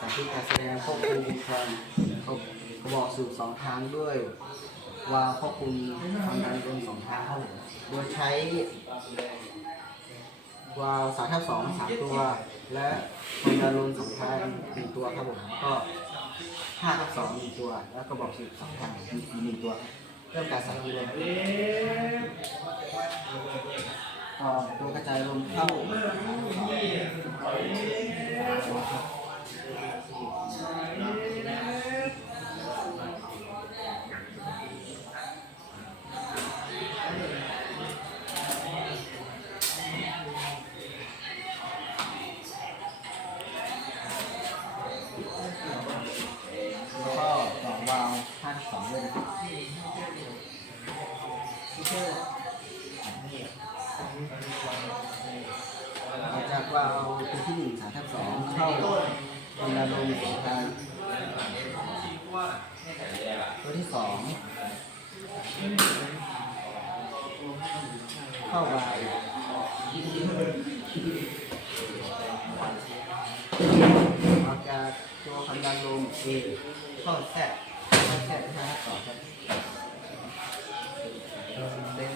สาธิตการแสดงควบคุมแทนกระบอกสูบสองทางด้วยวาล์วควบคุมความดันลมสองทางครับผมโดยใช้วาสามทับสองสามตัว และความดันลมสองทางหนึ่งตัวครับผมก็ห้าทับสองหนึ่งตัว แล้วกระบอกสูบสองทางอีหนึ่งตัวเริ่มการสาธิตเลยต่อตัวกระจายลมเข้า แล้วก็ต่อวาล์วห้าสองด้วยนะครับต่อจากวาล์วตัวที่หนึ่งสามทับสองเข้าความดันลมสองทางตัวที่สองเข้าวาล์ว ความดันลม A เข้าแทรกข้าแทรกห้าทับสอครับเป็น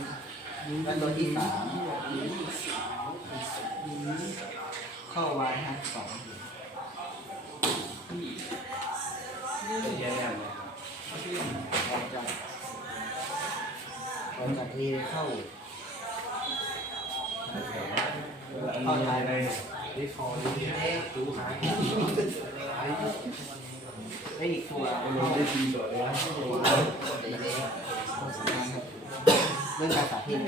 แล้วตัวที่สามเข้าวายห้าทับสองออกจากออกจากเอเข้าเข้าท้ายไปรีฟอร์รีเอ๊ะดูหายไอ้อีกตัวเราได้ดีต่อเลยนะตัวเด็กๆสำคัญครับเรื่องการสาธิต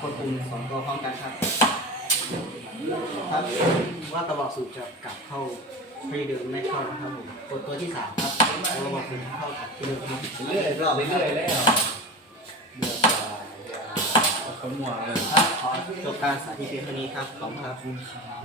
ควบคุมสองตัวพร้อมกันครับครับว่ากระบอกสูบจะกลับเข้าที่เดิมไม่เข้านะครับผมกดตัวที่สามครับกระบอกสูบเข้ากับที่เดิมครับเรื่อยรอบเรื่ครัอยแล้วขมวเลยครับขอจบการสาธิตเพียงเท่านี้ครับขอบคุณครับ